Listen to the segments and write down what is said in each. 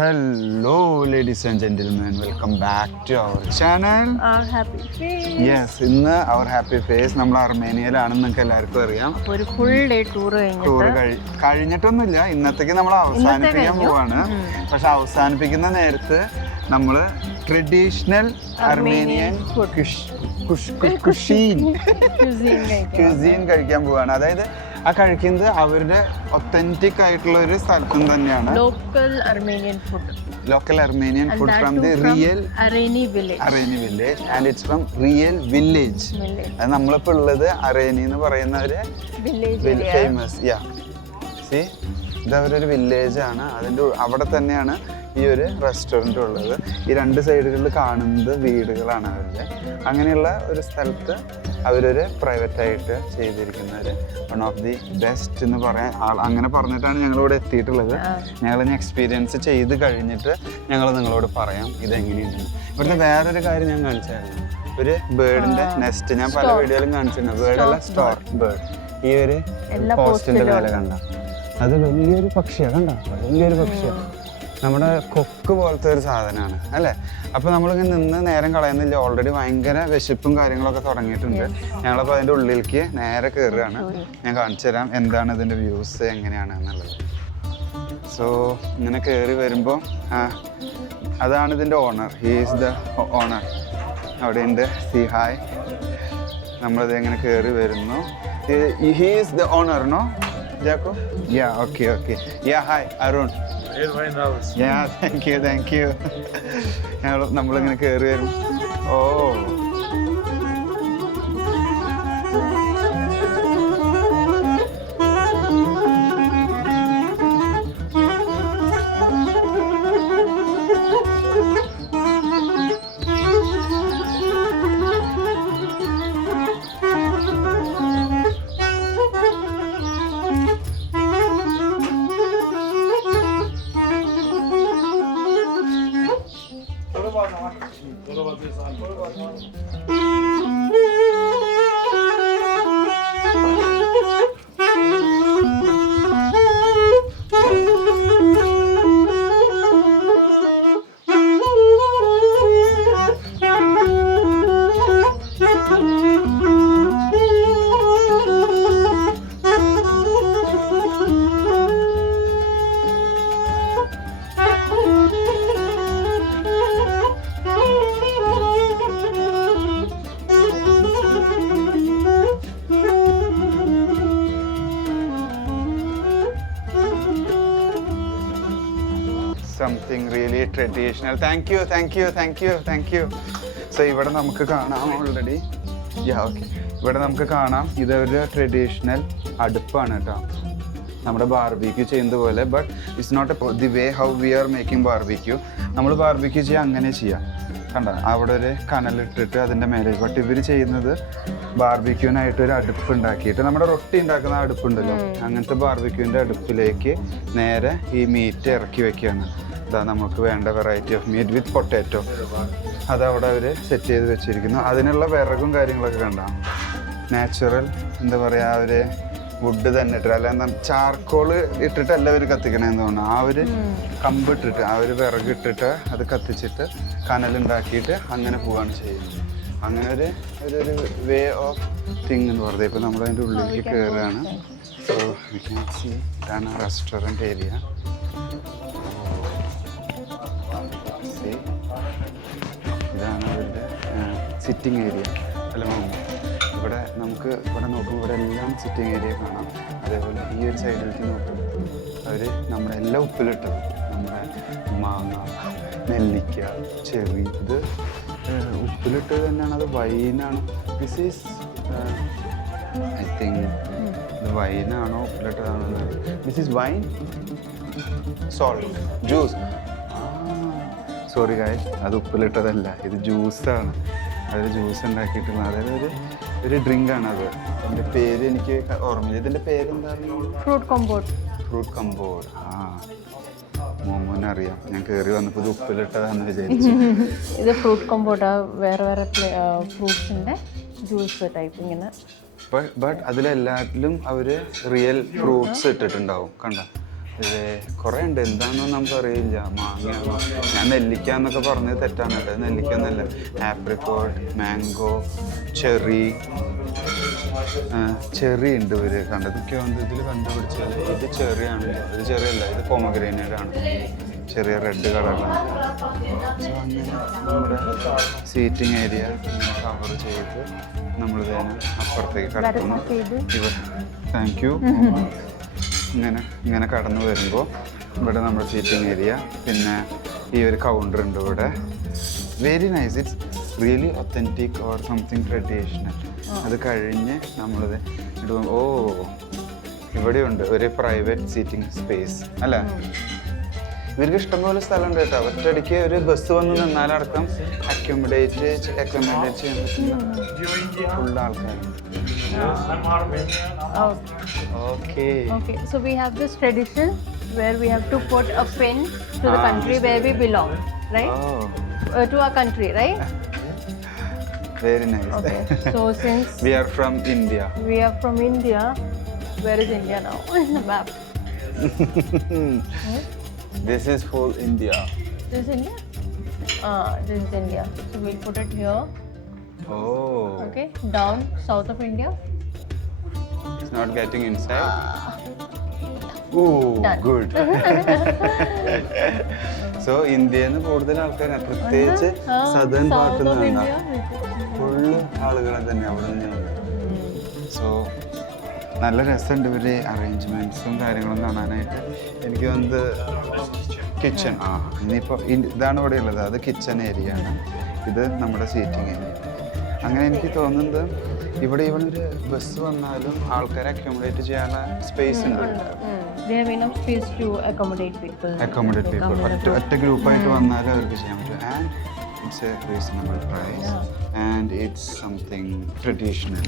Hello, ladies and gentlemen. Welcome back to our channel. Our happy face. Yes, ഇന്ന് our happy face നമ്മൾ അർമേനിയയിലാണെന്ന് നിങ്ങൾക്ക് എല്ലാവർക്കും അറിയാം. ഒരു ഫുൾ ഡേ ടൂർ കഴിഞ്ഞിട്ടൊന്നുമില്ല. ഇന്നത്തേക്ക് നമ്മൾ അവസാനിപ്പിക്കാൻ പോവാണ്. പക്ഷെ അവസാനിപ്പിക്കുന്ന നേരത്ത് നമ്മൾ ട്രഡീഷണൽ അർമേനിയൻ cuisine കഴിക്കാൻ പോവാണ്. അതായത് ആ കഴിക്കുന്നത് അവരുടെ ഒത്തന്റിക് ആയിട്ടുള്ള ഒരു സ്ഥലത്തും തന്നെയാണ്. Local Armenian food from the real Areni village and it's from real village. അത് നമ്മളിപ്പോൾ ഉള്ളത് അറേനി എന്ന് പറയുന്ന ഒരു ഫേമസ് ഇത് അവരൊരു വില്ലേജ് ആണ്. അതിൻ്റെ അവിടെ തന്നെയാണ് ഈ ഒരു റെസ്റ്റോറൻറ്റ് ഉള്ളത്. ഈ രണ്ട് സൈഡുകളിൽ കാണുന്നത് വീടുകളാണ് അവരുടെ. അങ്ങനെയുള്ള ഒരു സ്ഥലത്ത് അവരൊരു പ്രൈവറ്റായിട്ട് ചെയ്തിരിക്കുന്ന ഒരു വൺ ഓഫ് ദി ബെസ്റ്റ് എന്ന് പറയാൻ അങ്ങനെ പറഞ്ഞിട്ടാണ് ഞങ്ങളിവിടെ എത്തിയിട്ടുള്ളത്. ഞങ്ങളിനി എക്സ്പീരിയൻസ് ചെയ്ത് കഴിഞ്ഞിട്ട് ഞങ്ങൾ നിങ്ങളോട് പറയാം ഇതെങ്ങനെയുണ്ട്. ഇവിടുത്തെ വേറൊരു കാര്യം ഞാൻ കാണിച്ചായിരുന്നു, ഒരു ബേർഡിന്റെ നെസ്റ്റ്. ഞാൻ പല വീഡിയോയിലും കാണിച്ചിട്ടുണ്ട്. ബേർഡല്ല, സ്റ്റോർ ബേർഡ്. ഈ ഒരു പോസ്റ്റിന്റെ മേലെ കണ്ട അത് വലിയൊരു പക്ഷിയാണ്. കണ്ട വലിയൊരു പക്ഷിയാണ്. നമ്മുടെ കൊക്ക് പോലത്തെ ഒരു സാധനമാണ് അല്ലേ. അപ്പോൾ നമ്മളിങ്ങനെ നിന്ന് നേരം കളയുന്നില്ല. ഓൾറെഡി ഭയങ്കര വിശപ്പും കാര്യങ്ങളൊക്കെ തുടങ്ങിയിട്ടുണ്ട്. ഞങ്ങളപ്പോൾ അതിൻ്റെ ഉള്ളിലേക്ക് നേരെ കയറുകയാണ്. ഞാൻ കാണിച്ചു തരാം എന്താണ് ഇതിൻ്റെ വ്യൂസ് എങ്ങനെയാണ് എന്നുള്ളത്. സോ ഇങ്ങനെ കയറി വരുമ്പോൾ അതാണ് ഇതിൻ്റെ owner. He is the owner. അവിടെ ഉണ്ട്. സി ഹായ്. നമ്മളിത് എങ്ങനെ കയറി വരുന്നു. He is the owner no Jaco? Yeah, okay. Yeah, hi, Arun. Yeah, thank you. നമ്മളിങ്ങനെ കയറി വരും. Oh something really traditional. Thank you. So ഇവിടെ നമുക്ക് കാണാം ഓൾറെഡി. ഇവിടെ നമുക്ക് കാണാം ഇതൊരു ട്രഡീഷണൽ അടുപ്പാണ് കേട്ടോ, നമ്മുടെ ബാർബിക്യൂ ചെയ്യുന്നത് പോലെ. But it's not the way how we are making barbecue. നമ്മൾ ബാർബിക്യൂ ചെയ്യാൻ അങ്ങനെ ചെയ്യാം. കണ്ട അവിടെ ഒരു കനലിട്ടിട്ട് അതിൻ്റെ മേലെ. ബട്ട് ഇവർ ചെയ്യുന്നത് ബാർബിക്യൂവിനായിട്ട് ഒരു അടുപ്പ് ഉണ്ടാക്കിയിട്ട്, നമ്മുടെ റൊട്ടി ഉണ്ടാക്കുന്ന അടുപ്പുണ്ടല്ലോ, അങ്ങനത്തെ ബാർബിക്യൂവിൻ്റെ അടുപ്പിലേക്ക് നേരെ ഈ മീറ്റ് ഇറക്കി വെക്കുകയാണ്. ഇതാ നമുക്ക് വേണ്ട variety of meat with potato അതവിടെ അവർ സെറ്റ് ചെയ്ത് വെച്ചിരിക്കുന്നു. അതിനുള്ള വിറകും കാര്യങ്ങളൊക്കെ കണ്ട നാച്ചുറൽ എന്താ പറയുക, അവർ വുഡ് തന്നെ ഇട്ടിട്ട്, അല്ല ചാർക്കോള് ഇട്ടിട്ടല്ല അവർ കത്തിക്കണേന്ന് തോന്നുന്നു. ആ ഒരു കമ്പ് ഇട്ടിട്ട് ആ ഒരു വിറക് ഇട്ടിട്ട് അത് കത്തിച്ചിട്ട് കനലുണ്ടാക്കിയിട്ട് അങ്ങനെ പോവുകയാണ് ചെയ്യുന്നത്. അങ്ങനെ ഒരു വേ ഓഫ് തിങ് എന്ന് പറയുന്നത്. ഇപ്പോൾ നമ്മളതിൻ്റെ ഉള്ളിലേക്ക് കയറുകയാണ്. സോ യു ക്യാൻ സീ ഇതാണ് റെസ്റ്റോറൻറ്റ് ഏരിയ. ഇതാണ് അവരുടെ സിറ്റിംഗ് ഏരിയ. അല്ല ഇവിടെ നമുക്ക് ഇവിടെ നോക്കുമ്പോൾ ഇവിടെ എല്ലാം സിറ്റിംഗ് ഏരിയ കാണാം. അതേപോലെ ഈ ഒരു സൈഡിലേക്ക് നോക്കുമ്പോൾ അവർ നമ്മുടെ എല്ലാം ഉപ്പിലിട്ടത്, നമ്മുടെ മാങ്ങ, നെല്ലിക്ക, ചെറി, ഇത് ഉപ്പിലിട്ടത് തന്നെയാണ്. അത് വൈനാണ്. ദിസ് ഈസ് ഐ തിങ്ക് ഇത് വൈനാണോ ഉപ്പിലിട്ടതാണോ. This is wine, salt, juice. Sorry guys, അത് ഉപ്പിലിട്ടതല്ല, ഇത് ജ്യൂസാണ്. അവർ ജ്യൂസ് ഉണ്ടാക്കിയിട്ടുള്ള അതായത് ഒരു ഡ്രിങ്കാണ് അത്. അതിൻ്റെ പേര് എനിക്ക് ഓർമ്മയില്ല. ഇതിൻ്റെ പേരെന്താണ്? ഫ്രൂട്ട് കമ്പോഡ്. മോമോനറിയാം. ഞാൻ കയറി വന്നപ്പോൾ ഇത് ഉപ്പിലിട്ടതാണെന്ന് വിചാരിച്ചു. ഇത് ഫ്രൂട്ട് കമ്പോഡ്, വേറെ ഫ്രൂട്ട്സിൻ്റെ ജ്യൂസ് ടൈപ്പ് ഇങ്ങനെ. ബട്ട് അതിലെല്ലാത്തിലും അവർ റിയൽ ഫ്രൂട്ട്സ് ഇട്ടിട്ടുണ്ടാവും. കണ്ട കുറേ ഉണ്ട്, എന്താണെന്നൊന്നും നമുക്കറിയില്ല. മാങ്ങയാണോ, ഞാൻ നെല്ലിക്ക എന്നൊക്കെ പറഞ്ഞത് തെറ്റാണ് കേട്ടോ. നെല്ലിക്ക എന്നല്ല, ആപ്രിക്കോട്ട്, മാംഗോ, ചെറി ഉണ്ട് ഇവർ കണ്ടതൊക്കെ വന്ന് ഇതിൽ കണ്ടുപിടിച്ചാൽ. ഇത് ചെറിയാണല്ലോ, ഇത് ചെറിയല്ല, ഇത് പൊമഗ്രനേറ്റ് ആണ്, ചെറിയ റെഡ് കളറാണ്. സോ അങ്ങനെ നമ്മുടെ സീറ്റിംഗ് ഏരിയ കവർ ചെയ്ത് നമ്മൾ തന്നെ അപ്പുറത്തേക്ക് കടക്കുന്നു. ഇവിടെ താങ്ക് യു. ഇങ്ങനെ കടന്നു വരുമ്പോൾ ഇവിടെ നമ്മുടെ സീറ്റിംഗ് ഏരിയ, പിന്നെ ഈ ഒരു കൗണ്ടർ ഉണ്ട് ഇവിടെ. Very nice, it's really authentic or something traditional. അത് കഴിഞ്ഞ് നമ്മളിത് ഇടും. ഓ, ഇവിടെയുണ്ട് ഒരു പ്രൈവറ്റ് സീറ്റിംഗ് സ്പേസ് അല്ലേ. ഇവർക്ക് ഇഷ്ടംപോലെ സ്ഥലമുണ്ട് കേട്ടോ. ഒറ്റയടിക്ക് ഒരു ബസ് വന്ന് നിന്നാലടക്കം അക്കോമഡേറ്റ് ചെയ്യാൻ പറ്റുന്ന ഫുൾ ആൾക്കാർ. Okay. So we have this tradition where we have to put a pin to the country where we belong, right? To our country, right? Very nice. Okay. So since we are from India. Where is India now in the map? This is for India. This is India? This is India. So we'll put it here. Oh. Okay. Down south of India. It's not getting inside. Ooh, Done. good. So ഇന്ത്യയിൽ നിന്ന് കൂടുതൽ ആൾക്കാരാണ്, പ്രത്യേകിച്ച് southern പാർട്ടിൽ നിന്നാണ്. Full ആളുകളെ തന്നെ അവിടെ നിന്നുണ്ട്. സോ നല്ല രസമുണ്ട് ഇവര് അറേഞ്ച്മെന്റ്സും കാര്യങ്ങളും കാണാനായിട്ട്. എനിക്ക് തോന്നുന്നത് കിച്ചൺ, ഇനിയിപ്പോൾ ഇതാണ് ഇവിടെ ഉള്ളത്, അത് കിച്ചൺ ഏരിയ ആണ്. ഇത് നമ്മുടെ സീറ്റിംഗ് ഏരിയ. അങ്ങനെ എനിക്ക് തോന്നുന്നത് ഇവിടെ ഒരു ബസ് വന്നാലും ആൾക്കാരെ അക്കോമഡേറ്റ് ചെയ്യാനുള്ള സ്പേസ് ഉണ്ട്. ഒറ്റ ഗ്രൂപ്പായിട്ട് വന്നാലും അവർക്ക് ചെയ്യാൻ പറ്റും. And it's a reasonable price and it's something traditional.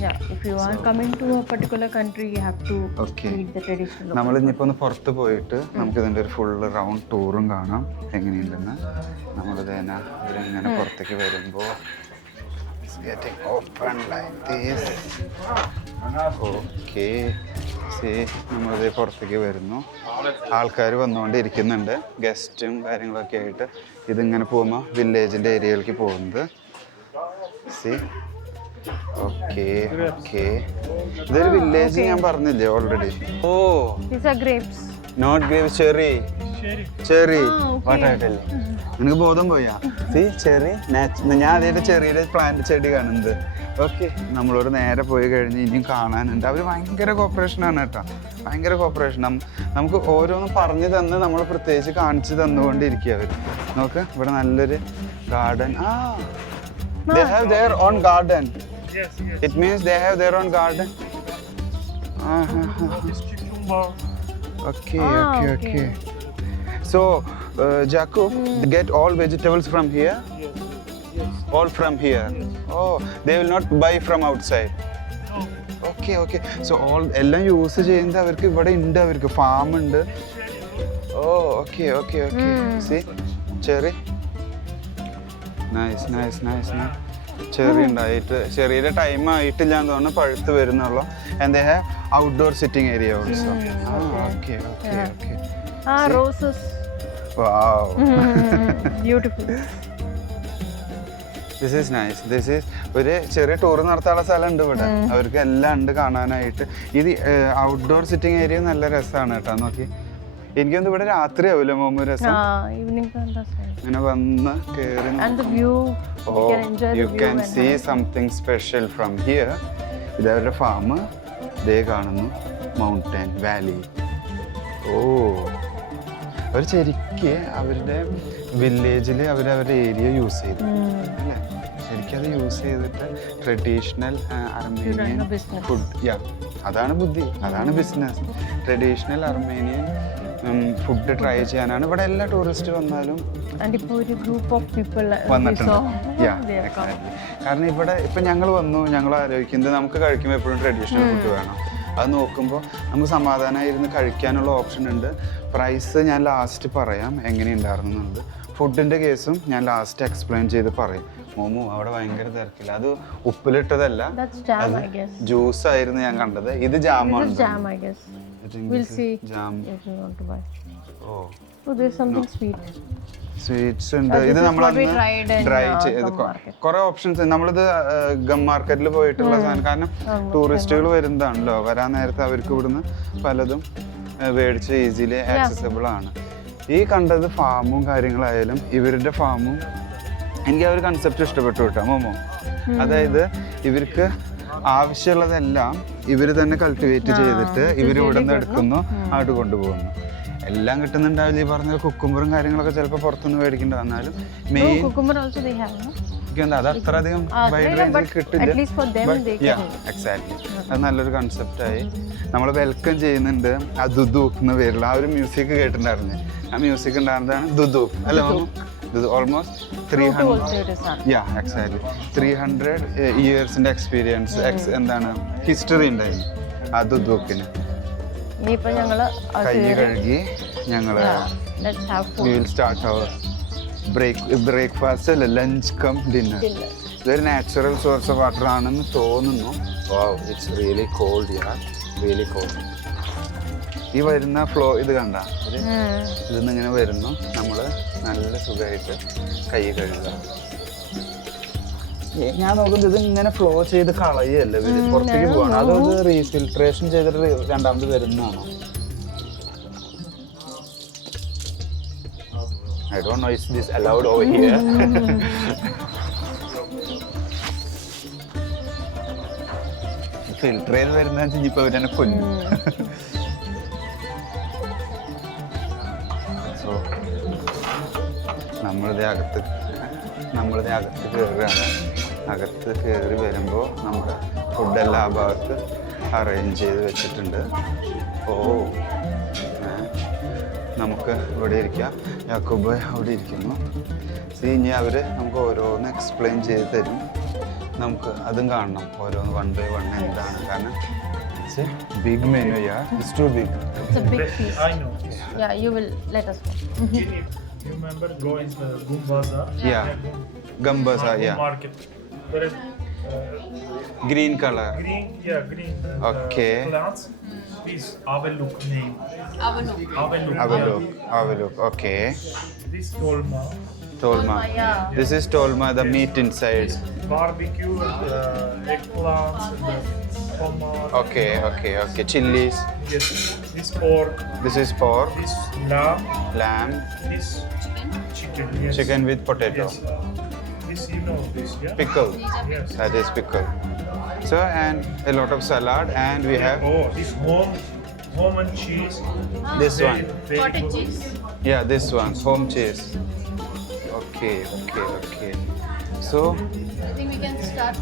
നമ്മൾ ഇനിയിപ്പോൾ ഒന്ന് പുറത്ത് പോയിട്ട് നമുക്ക് ഇതിൻ്റെ ഒരു ഫുൾ റൗണ്ട് ടൂറും കാണാം എങ്ങനെയുണ്ടെന്ന്. നമ്മളിത് തന്നെ ഇതിലിങ്ങനെ പുറത്തേക്ക് വരുമ്പോൾ getting open like this. Okay. See, നമ്മളിത് പുറത്തേക്ക് വരുന്നു. ആൾക്കാർ വന്നുകൊണ്ടിരിക്കുന്നുണ്ട്, ഗസ്റ്റും കാര്യങ്ങളൊക്കെ ആയിട്ട്. ഇതിങ്ങനെ പോകുമ്പോൾ വില്ലേജിൻ്റെ ഏരിയയിലേക്ക് പോകുന്നത്. See. Okay. ഇതൊരു വില്ലേജ് ഞാൻ പറഞ്ഞില്ലേ already. Oh, these are grapes. Not grapes, cherry. വാട്ടായിട്ടല്ലേ നിനക്ക് ബോധം പോയാ? ചെറി ഞാൻ ആദ്യമായിട്ട് ചെറിയുടെ പ്ലാന്റ് ചെടി കാണുന്നത്. ഓക്കെ, നമ്മളോട് നേരെ പോയി കഴിഞ്ഞ് ഇനിയും കാണാനുണ്ട്. അവർ ഭയങ്കര കോപ്പറേഷനാണ് കേട്ടോ, ഭയങ്കര കോപ്പറേഷൻ. നമുക്ക് ഓരോന്നും പറഞ്ഞു തന്ന് നമ്മൾ പ്രത്യേകിച്ച് കാണിച്ചു തന്നുകൊണ്ടിരിക്കുക അവർ. നോക്ക്, ഇവിടെ നല്ലൊരു garden. They have their own garden. It means they have their own garden. Okay. So, Jacob, get all vegetables from here? Yes. All from here? Oh, they will not buy from outside? No. Okay. So, എല്ലാം use ചെയ്യുന്നത് അവർക്ക് ഇവിടെ ഉണ്ട്, അവർക്ക് farm ഉണ്ട്. Oh, okay. See, cherry? Nice. Cherry ഉണ്ടായിട്ട് ചെറിയുടെ time ആയിട്ടില്ല എന്ന് തോന്നുന്നു, പഴുത്ത് വരുന്നുള്ളൂ. And they have outdoor sitting area also. Okay. Roses. Wow. Beautiful. This is nice. ഒരു ചെറിയ ടൂർ നടത്താനുള്ള സ്ഥലമുണ്ട് ഇവിടെ, അവർക്ക് എല്ലാം ഉണ്ട് കാണാനായിട്ട്. ഇത് ഔട്ട്ഡോർ സിറ്റിംഗ് ഏരിയ നല്ല രസമാണ് കേട്ടോ. നോക്കി, എനിക്കൊന്നും ഇവിടെ രാത്രി ആവില്ല മോമോ രസം. ഇങ്ങനെ വന്ന് കയറി you can see something special from here. ഇതവരുടെ ഫാം, ദേ കാണുന്നു മൗണ്ടൻ വാലി. ഓ, അവർ ശരിക്ക് അവരുടെ വില്ലേജിൽ അവരവരുടെ ഏരിയ യൂസ് ചെയ്തു അല്ലേ? ശരിക്കും അത് യൂസ് ചെയ്തിട്ട് ട്രഡീഷണൽ അർമേനിയൻ ഫുഡ്, അതാണ് ബുദ്ധി, അതാണ് business. Traditional Armenian food try ചെയ്യാനാണ് ഇവിടെ എല്ലാ ടൂറിസ്റ്റ് വന്നാലും വന്നിട്ടുണ്ട്. കാരണം ഇവിടെ ഇപ്പം ഞങ്ങൾ വന്നു, ഞങ്ങൾ ആലോചിക്കുന്നത് നമുക്ക് കഴിക്കുമ്പോൾ എപ്പോഴും ട്രഡീഷണൽ ഫുഡ് വേണം. അത് നോക്കുമ്പോൾ നമുക്ക് സമാധാനമായിരുന്ന് കഴിക്കാനുള്ള ഓപ്ഷൻ ഉണ്ട്. പ്രൈസ് ഞാൻ ലാസ്റ്റ് പറയാം എങ്ങനെയുണ്ടായിരുന്നു എന്നുള്ളത്. ഫുഡിൻ്റെ കേസും ഞാൻ ലാസ്റ്റ് എക്സ്പ്ലെയിൻ ചെയ്ത് പറയും. മോമോ അവിടെ ഭയങ്കര തിരക്കില്ല, അത് ഉപ്പിലിട്ടതല്ല, ജ്യൂസ് ആയിരുന്നു ഞാൻ കണ്ടത്. ഇത് ജാമാണ്. We'll see if you want to buy. Oh So there's something sweet. Sweets ഉണ്ട്. ഇത് This is നമ്മൾ what we tried in dry Gum Market. കുറെ ഓപ്ഷൻസ്. നമ്മളിത് ഗം മാർക്കറ്റിൽ പോയിട്ടുള്ള സാധനം. കാരണം ടൂറിസ്റ്റുകൾ വരുന്നതാണല്ലോ, വരാൻ നേരത്തെ അവർക്ക് ഇവിടുന്ന് പലതും മേടിച്ച് ഈസിലി ആക്സസിബിൾ ആണ്. ഈ കണ്ടത് ഫാമും കാര്യങ്ങളായാലും ഇവരുടെ ഫാമും എനിക്ക് ആ ഒരു കൺസെപ്റ്റ് ഇഷ്ടപ്പെട്ടു കേട്ടോ മോമോ. അതായത് ഇവർക്ക് ആവശ്യമുള്ളതെല്ലാം ഇവർ തന്നെ കൾട്ടിവേറ്റ് ചെയ്തിട്ട് ഇവർ ഇവിടെ നിന്ന് എടുക്കുന്നു, അങ്ങോട്ട് കൊണ്ടുപോകുന്നു. എല്ലാം കിട്ടുന്നുണ്ടാവില്ല. ഈ പറഞ്ഞ കുക്കുമ്പറും കാര്യങ്ങളൊക്കെ ചിലപ്പോൾ പുറത്തുനിന്ന് മേടിക്കേണ്ടി വന്നാലും മെയിൻ അത് അത്ര അധികം വൈഡ് റേഞ്ചിൽ കിട്ടില്ല. എക്സാക്ട്ലി, അത് നല്ലൊരു കൺസെപ്റ്റായി. നമ്മൾ വെൽക്കം ചെയ്യുന്നുണ്ട്. ആ ദുദൂക്ക് എന്ന പേരുള്ള ആ ഒരു മ്യൂസിക് കേട്ടിട്ടുണ്ടായിരുന്നു. ആ മ്യൂസിക് ഉണ്ടായിരുന്നതാണ് ദുദൂക്ക് അല്ലേ മാമു? ഓൾമോസ്റ്റ് 300 ഇയേഴ്സിന്റെ എക്സ്പീരിയൻസ് എന്താണ് ഹിസ്റ്ററി ഉണ്ടായിരുന്നു ആ ദുദൂക്കിന്. കൈ കഴുകി ഞങ്ങള് വിൽ സ്റ്റാർട്ട് അവർ ബ്രേക്ക്ഫാസ്റ്റ് അല്ല, ലഞ്ച് കം ഡിന്നർ. ഇതൊരു നാച്ചുറൽ സോഴ്സ് ഓഫ് വാട്ടർ ആണെന്ന് തോന്നുന്നു. വാവ്, ഇറ്റ്സ് റിയലി കോൾഡ് യാർ, റിയലി കോൾഡ്. ഈ വരുന്ന ഫ്ലോ ഇത് കണ്ട, ഇതിന്ന് ഇങ്ങനെ വരുന്നു. നമ്മൾ നല്ല സുഖമായിട്ട് കൈ കഴുകുക. ഞാൻ നോക്കുന്നത് ഇത് ഇങ്ങനെ ഫ്ലോ ചെയ്ത് കളയല്ലേ പുറത്തേക്ക് പോവാണ്. അതൊരു റീഫിൽട്രേഷൻ ചെയ്തിട്ട് രണ്ടാമത് വരുന്നതാണോ? I don't know if this allowed over here. Filter ചെയ്ത് വരുന്നതെന്ന് ഇനിയിപ്പോൾ അവരെന്നെ കൊല്ലും. സോ നമ്മളിതേ അകത്ത് കയറുകയാണ്. അകത്ത് കയറി വരുമ്പോൾ നമ്മുടെ ഫുഡെല്ലാം ആ ഭാഗത്ത് അറേഞ്ച് ചെയ്ത് വെച്ചിട്ടുണ്ട്. ഓ, നമുക്ക് ഇവിടെ ഇരിക്കാം. യാക്കൂബ് അവിടെ ഇരിക്കുന്നു. ഇനി അവർ നമുക്ക് ഓരോന്ന് എക്സ്പ്ലെയിൻ ചെയ്ത് തരും. നമുക്ക് അതും കാണണം, ഓരോന്ന് വൺ ബൈ വൺ എന്താണ്. കാരണം it's a big menu, yeah. It's too big. It's a big piece. I know. Yeah, you will let us know. You remember going to Gumbaza? Yeah. Gumbaza, yeah. Market. There is Green color. green Okay. plants. This Aveluk name. Aveluk. Aveluk. Okay. This tolma. Tolma. Yeah. This is tolma, the meat inside. Barbecue, eggplants, and tomato. Okay. Chilies. Yes. This pork. This is pork. This lamb. Lamb. This chicken. Yes. Chicken with potato. Yes. This this, yeah. Pickle. Yes. That is pickle. So, and a lot of salad, and we have Oh, this home and cheese. this one. Very good. Yeah, this one, home cheese. Okay. So,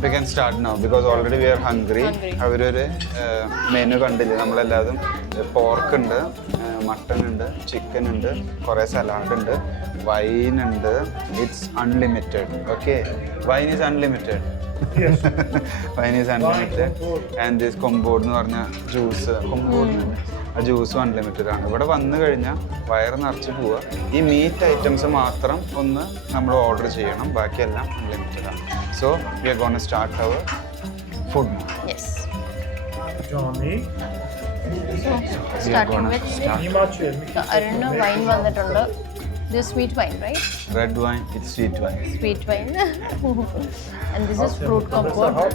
we can start now because already we are hungry. അവരൊരു menu കണ്ടില്ല നമ്മളെല്ലാതും. Pork ഉണ്ട്, mutton ഉണ്ട്, chicken ഉണ്ട്, കുറേ salad ഉണ്ട്, wine ഉണ്ട്. It's unlimited. Okay, wine is unlimited. Wine is unlimited. And this compote എന്ന് പറഞ്ഞ ജ്യൂസ്, ആ ജ്യൂസും അൺലിമിറ്റഡ് ആണ്. ഇവിടെ വന്നു കഴിഞ്ഞാൽ വയറ് നിറച്ച് പോവുക. ഈ മീറ്റ് ഐറ്റംസ് മാത്രം ഒന്ന് നമ്മൾ ഓർഡർ ചെയ്യണം, ബാക്കിയെല്ലാം അൺലിമിറ്റഡ് ആണ്. So we are gonna start our food. Yes. Johnny. Starting with Himachal. the Arun wine വന്നിട്ടുണ്ട്. This sweet wine, right? Red wine, it's sweet wine. Sweet wine. And this is fruit compote.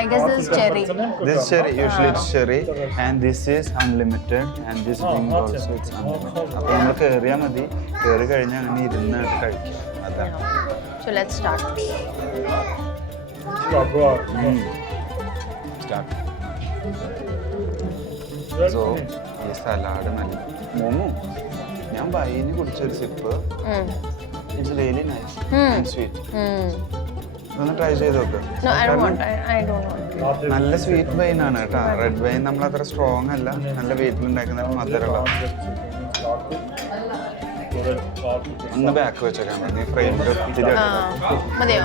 I guess this is cherry. This cherry, usually it's cherry, and this is unlimited, and this drink also it's unlimited. അപ്പോൾ നമ്മൾ കയറിയാൽ മതി, കയറി കഴിഞ്ഞാൽ അങ്ങനെ ഇരുന്നിട്ട് കഴിക്കും. അതാണ്. So let's start. Start. So, ഈ സലാഡ് നല്ല മോമോ. ഞാൻ വൈന് കുടിച്ചൊരു sip. It's really nice and sweet. ഒന്ന് ട്രൈ ചെയ്ത് നോക്ക്. No, I don't want. I don't want. നല്ല സ്വീറ്റ് വൈനാണ് കേട്ടോ. റെഡ് വൈൻ നമ്മൾ അത്ര സ്ട്രോങ് അല്ല, നല്ല വീട്ടിലുണ്ടാക്കുന്ന മധുരമുള്ള. ഒന്ന് ബാക്ക് വെച്ചേക്കാൻ നീ ഫ്രെയിമിൽ ഒത്തിരി മതിയോ?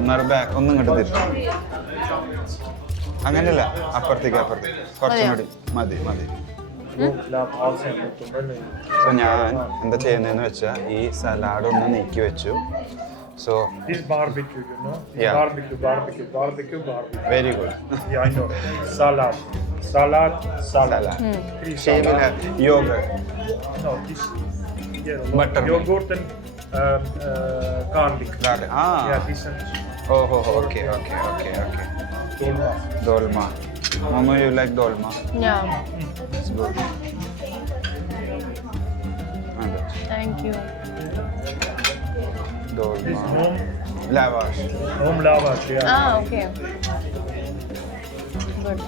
ഒന്നര ബാക്ക് ഒന്നും ഇങ്ങോട്ട് തിരിച്ചു. അങ്ങനെയല്ല, അപ്പുറത്തേക്ക് കുറച്ചും കൂടി മതി. സോ ഞാൻ എന്താ ചെയ്യുന്നതെന്ന് വെച്ചാൽ ഈ സലാഡ് ഒന്ന് നീക്കി വെച്ചു. So This barbecue, you know? This Yeah. barbecue. very good. Yeah, I know. Salad. Salad. Salad. Three She will salad. have yogurt. No, this. Yeah, Buttermilk. yogurt and garlic. Garlic. Ah. Yeah, this and Okay. dolma. Dolma. Mama, you like dolma? Yeah. It's good. Okay. Thank you. This Dolma. home Lavash. lavash. Yeah. Okay. Good.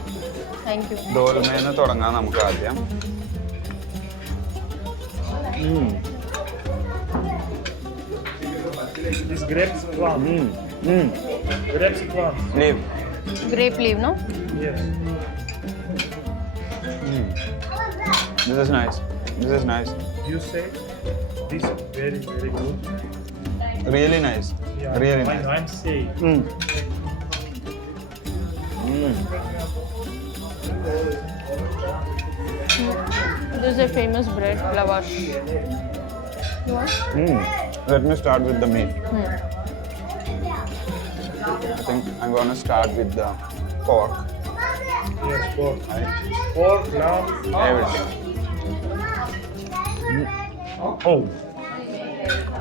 Thank you. ഡോൽമേന്ന് തുടങ്ങാം നമുക്ക് ആദ്യം. This grapes plant. Grapes plant. Leave. Grape leaf, no? Yes. This is nice. You say this is very good. Really nice. Yeah. Really nice. I'm saying. This is a famous bread, lavash. You want? Let me start with the meat. I think I'm gonna start with the pork. Yes, pork. Right? Pork, lamb. Everything. Oh.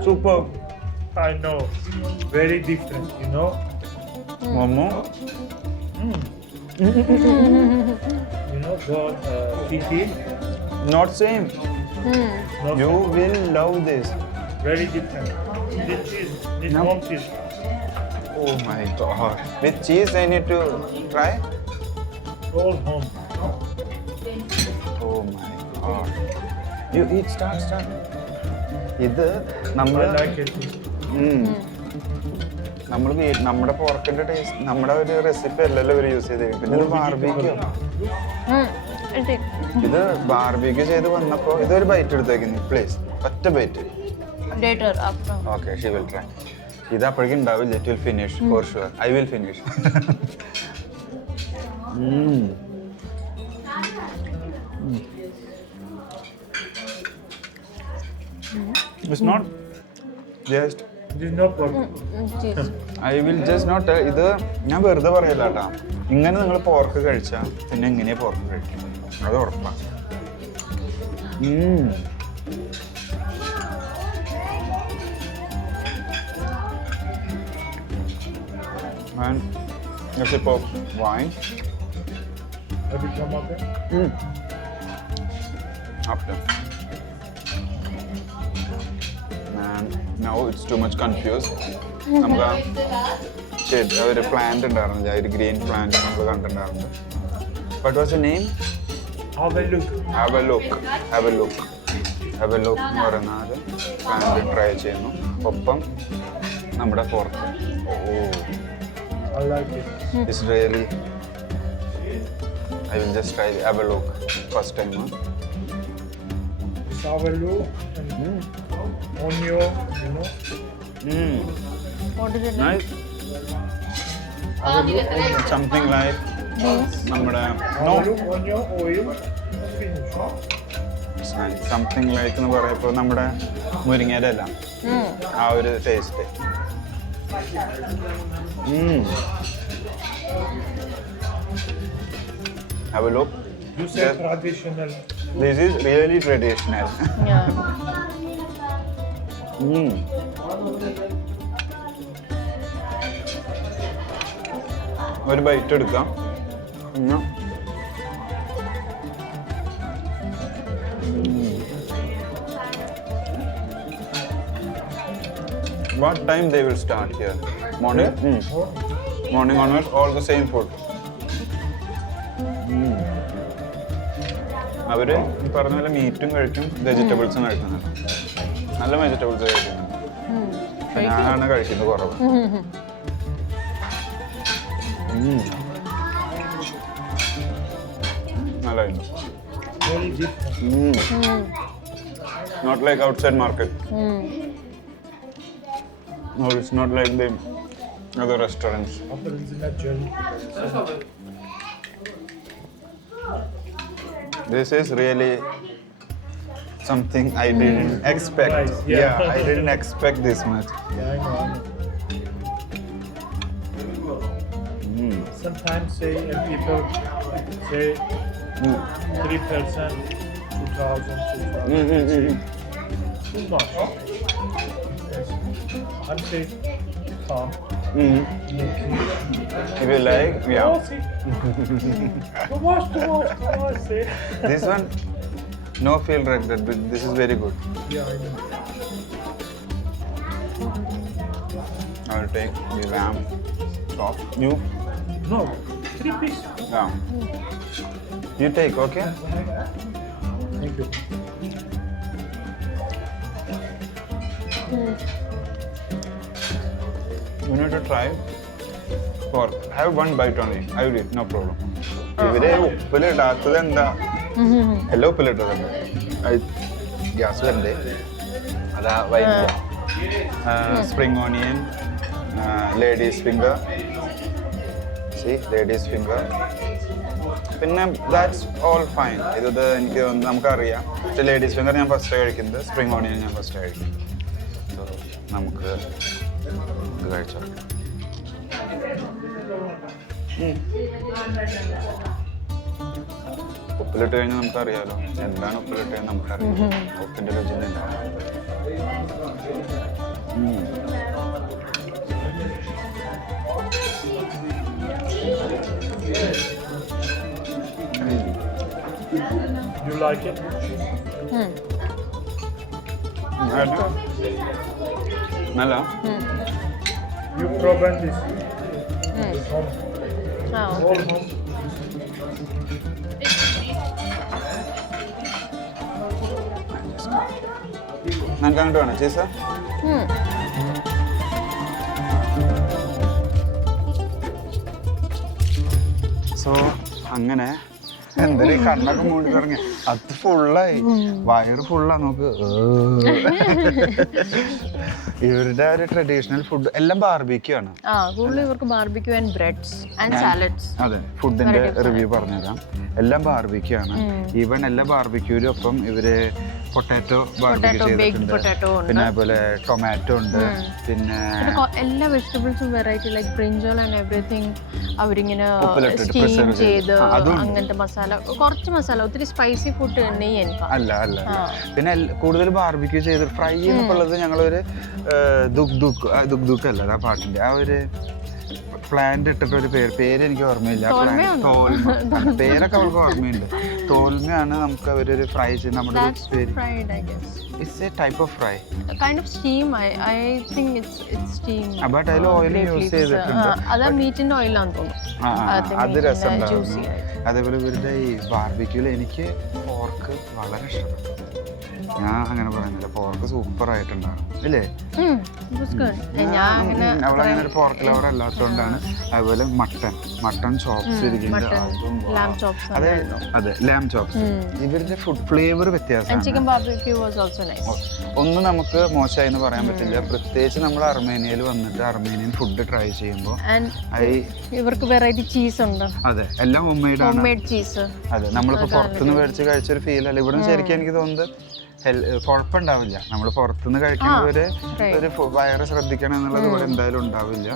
Super. I know. Very different, you know? Momo. You know, the kiki. Not same. Not You will love this. very different. This cheese, this No. home cheese. Oh my god. With cheese I need to try. All home. Oh my god. You eat, start. ഇത് നമ്മൾ I like it. നമ്മൾ നമ്മുടെ പോർക്കിന്റെ taste നമ്മുടെ ഒരു recipe അല്ലല്ലോ ഇവർ use ചെയ്തേക്കും. പിന്നെ ഇത് ബാർബിക്യൂ. I'll take. ഇത് ബാർബിക്യൂ ചെയ്ത് വന്നപ്പോൾ ഇതൊരു ബൈറ്റ് എടുത്തേക്കുന്നു പ്ലീസ്. ഒറ്റ bite. Later, after. Okay she will try. ഇത് അപ്പോഴേക്കും ഉണ്ടാവില്ല. It will finish for sure. I will finish. It's not just This is no pork. Cheese. I will just not ഇത് ഞാൻ വെറുതെ പറയില്ല കേട്ടാ. ഇങ്ങനെ നിങ്ങൾ പോർക്ക് കഴിച്ചാൽ പിന്നെ എങ്ങനെയാ പോർക്ക് കഴിക്കും അത് ഉറപ്പാണ്. And a sip of wine. Have you come up there? After. And now it's too much confused. നമുക്ക് ഒരു പ്ലാന്റ് ഉണ്ടായിരുന്നില്ല, ഒരു ഗ്രീൻ പ്ലാന്റ് നമ്മൾ കണ്ടിട്ടുണ്ടായിരുന്നു. What was the name? Have a look. Avalok എന്ന് പറയുന്ന ഒരു പ്ലാന്റ് ട്രൈ ചെയ്യുന്നു. ഒപ്പം നമ്മുടെ pork. I like it. It's really. I will just try the Avalok first time. It's have a look and onion, you know. What is it? Nice. Something like Beans. നമ്മുടെ Have a look, onion, oil, finish. It's nice. Something like എന്ന് പറയുമ്പോൾ നമ്മുടെ മുരിങ്ങയുടെ എല്ലാം ആ ഒരു taste. Have a look. You say Yes. traditional. This is really traditional. Yeah. ഒരു byte എടുക്കാം. What time they will start here? Morning? Morning onwards, all the same food. അവര് ഈ പറഞ്ഞ പോലെ മീറ്റും കഴിക്കും, വെജിറ്റബിൾസും കഴിക്കുന്നുണ്ട്. നല്ല വെജിറ്റബിൾസ് കഴിക്കുന്നുണ്ട്. ഞാനാണ് കഴിക്കുന്നത് കുറവ്. നല്ലായിരുന്നു. Very different. Not like outside market. No, it's not like the other restaurants. After it's not jelly. This is really something I didn't expect. Surprise, yeah. I didn't expect this much. Yeah, I know. sometimes say, and people say 3%, 2,000, too much. I'm saying calm. If you like, yeah. Oh, see. Too much, say. This one, no feel like that, but this is very good. Yeah, I know. I'll take the lamb chop. You? No, 3 pieces. Yeah. You take, okay? Thank you. You need to try pork. Have one bite only. I will eat, no problem. ഇവരെ ഉപ്പിലിടാത്തത് എന്താ? എല്ലാം ഉപ്പിലിട്ടതല്ലേ? Gas വരണ്ടേ? അതാ വൈകില്ല. Spring onion, ladies finger. See, ladies finger. പിന്നെ that's all fine. ഇത് എനിക്ക് നമുക്കറിയാം. പക്ഷേ ലേഡീസ് ഫിംഗർ ഞാൻ ഫസ്റ്റ് കഴിക്കുന്നത്, സ്പ്രിംഗ് ഓണിയൻ ഞാൻ ഫസ്റ്റ് കഴിക്കുന്നത്. സോ നമുക്ക് കഴിച്ചോ. ഉപ്പിലിട്ട് കഴിഞ്ഞാൽ നമുക്കറിയാലോ എന്താണ് ഉപ്പിലിട്ട് കഴിഞ്ഞാൽ നമുക്കറിയാം. ഉപ്പിൻ്റെ രുചി You like it? നല്ല You prevent this. Home. Oh. All home. നമുക്ക് അങ്ങോട്ട് വേണം ചീസ്. സോ അങ്ങനെ എന്തൊരു കണ്ണൊക്കെ മൂടി തുടങ്ങി. അത് ഫുള്ളായി, വയറ് ഫുള്ളാ. നോക്ക് ഇവരുടെ ഒരു ട്രഡീഷണൽ ഫുഡ് എല്ലാം ബാർബിക്യൂ ആണ്. കൂടുതൽ ഇവർക്ക് barbecue and breads and salads. അതെ, ഫുഡിന്റെ റിവ്യൂ പറഞ്ഞുതരാം. എല്ലാം ബാർബിക്യൂ ആണ്. ഈവൻ എല്ലാ ബാർബിക്യൂരും ഒപ്പം ഇവര് പൊട്ടാറ്റോ ബാർബിക്യൂ ചെയ്തിട്ടുണ്ട്. പിന്നെ അതുപോലെ ടൊമാറ്റോ ഉണ്ട്. പിന്നെ എല്ലാ വെജിറ്റബിൾസും variety like brinjal and everything അവരിങ്ങനെ സ്റ്റീം ചെയ്ത് അങ്ങനത്തെ മസാല, കുറച്ച് മസാല, ഒത്തിരി സ്പൈസി ഫുഡ് അല്ല അല്ല. പിന്നെ കൂടുതൽ ബാർബിക്യൂ ചെയ്ത് ഫ്രൈ എന്നൊക്കെയുള്ളത് ഞങ്ങളൊരു ദുഖ് അല്ല ആ പാട്ടിന്റെ ആ ഒരു പ്ലാന്റ് ഇട്ടിട്ട് ഒരു പേര് എനിക്ക് ഓർമ്മയില്ല. തോൽമ പേരൊക്കെ അവൾക്ക് ഓർമ്മയുണ്ട്. തോൽമയാണ് നമുക്ക് അവരൊരു ഫ്രൈ ചെയ്ത് നമ്മുടെ it's A type of fry kind of steam. I think it's steam. But അതിൽ ഓയിൽ യൂസ് ചെയ്തിട്ടുണ്ട്. അത് മീറ്റിന്റെ ഓയിലാന്ന് തോന്നുന്നു. അത് രസം. അതേപോലെ ഇവരുടെ ഈ ബാർബിക്യൂല് എനിക്ക് പോർക്ക് വളരെ ഇഷ്ടപ്പെട്ടു. ഞാൻ അങ്ങനെ പറയുന്നില്ല, പോർക്ക് സൂപ്പർ ആയിട്ടുണ്ടാകും അല്ലേ? അവളങ്ങനെ ഒരു പോർക്ക് ലവർ അല്ലാത്തതുകൊണ്ടാണ്. അതുപോലെ മട്ടൺ ചോപ്സ് ഇരിക്കുന്നത്. അതെ അതെ, ലാം ചോപ്സ്. ഇവരുടെ ഫുഡ് ഫ്ലേവർ വ്യത്യാസമാണ്. ഒന്നും നമുക്ക് മോശമായി എന്ന് പറയാൻ പറ്റില്ല. പ്രത്യേകിച്ച് നമ്മൾ അർമേനിയയിൽ വന്നിട്ട് അർമേനിയൻ ഫുഡ് ട്രൈ ചെയ്യുമ്പോൾ ഇവർക്ക് വെറൈറ്റി ചീസ് ഉണ്ട്. അതെ, എല്ലാം ഹോം മെയ്ഡ് ചീസ്. അതെ, നമ്മളിപ്പോൾ പുറത്തുനിന്ന് മേടിച്ച് കഴിച്ചൊരു ഫീൽ അല്ല. ഇവിടെ ശരിക്കും എനിക്ക് തോന്നുന്നത് കുഴപ്പമുണ്ടാവില്ല. നമ്മൾ പുറത്തുനിന്ന് കഴിക്കുന്നവര് ഒരു വയറ് ശ്രദ്ധിക്കണം എന്നുള്ളത് ഇവിടെ എന്തായാലും ഉണ്ടാവില്ല.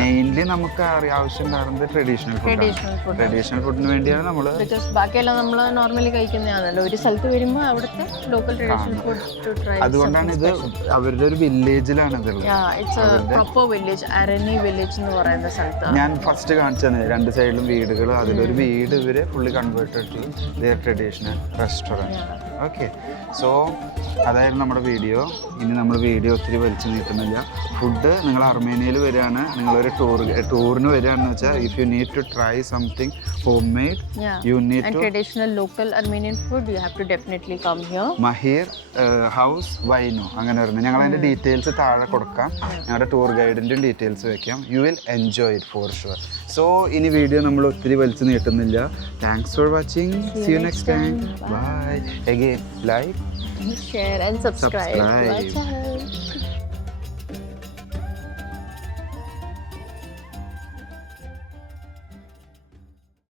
മെയിൻലി നമുക്ക് ആവശ്യം ഉണ്ടാകുന്നത് ട്രഡീഷണൽ ഫുഡിന് വേണ്ടിയാണ് നമ്മൾ. ബാക്കിയെല്ലാം നമ്മൾ നോർമലി കഴിക്കുന്നതാണല്ലോ. ഒരു സ്ഥലത്ത് വരുമ്പോൾ അവിടുത്തെ ലോക്കൽ ട്രഡീഷണൽ ഫുഡ് ട്രൈ. അതുകൊണ്ടാണ് ഇത് അവരുടെ ഒരു വില്ലേജിലാണ് അരണി വില്ലേജ് എന്ന് പറയുന്ന സ്ഥലത്ത്. ഞാൻ ഫസ്റ്റ് കാണിച്ചത് രണ്ട് സൈഡിലും വീടുകൾ. അതിലൊരു വീട് ഇവര് fully converted to their traditional restaurant. Okay, so അതായിരുന്നു നമ്മുടെ വീഡിയോ. ഇനി നമ്മൾ വീഡിയോ ഒത്തിരി വലിച്ചു നീട്ടുന്നില്ല. ഫുഡ് നിങ്ങൾ അർമേനിയയിൽ വരികയാണ്, നിങ്ങളൊരു ടൂറിന് വരികയാണെന്ന് വെച്ചാൽ if you need to try something home made, you need to traditional local Armenian food, you have to definitely come here. Maheer house വൈനോ അങ്ങനെ വരുന്നത്. ഞങ്ങൾ അതിൻ്റെ ഡീറ്റെയിൽസ് താഴെ കൊടുക്കാം. ഞങ്ങളുടെ ടൂർ ഗൈഡിൻ്റെയും ഡീറ്റെയിൽസ് വെക്കാം. You will enjoy it for sure. So ഇനി വീഡിയോ നമ്മൾ ഒത്തിരി വലിച്ചു നീട്ടുന്നില്ല. Thanks for watching. See you next time. Bye. Again, like, share and subscribe to our channel.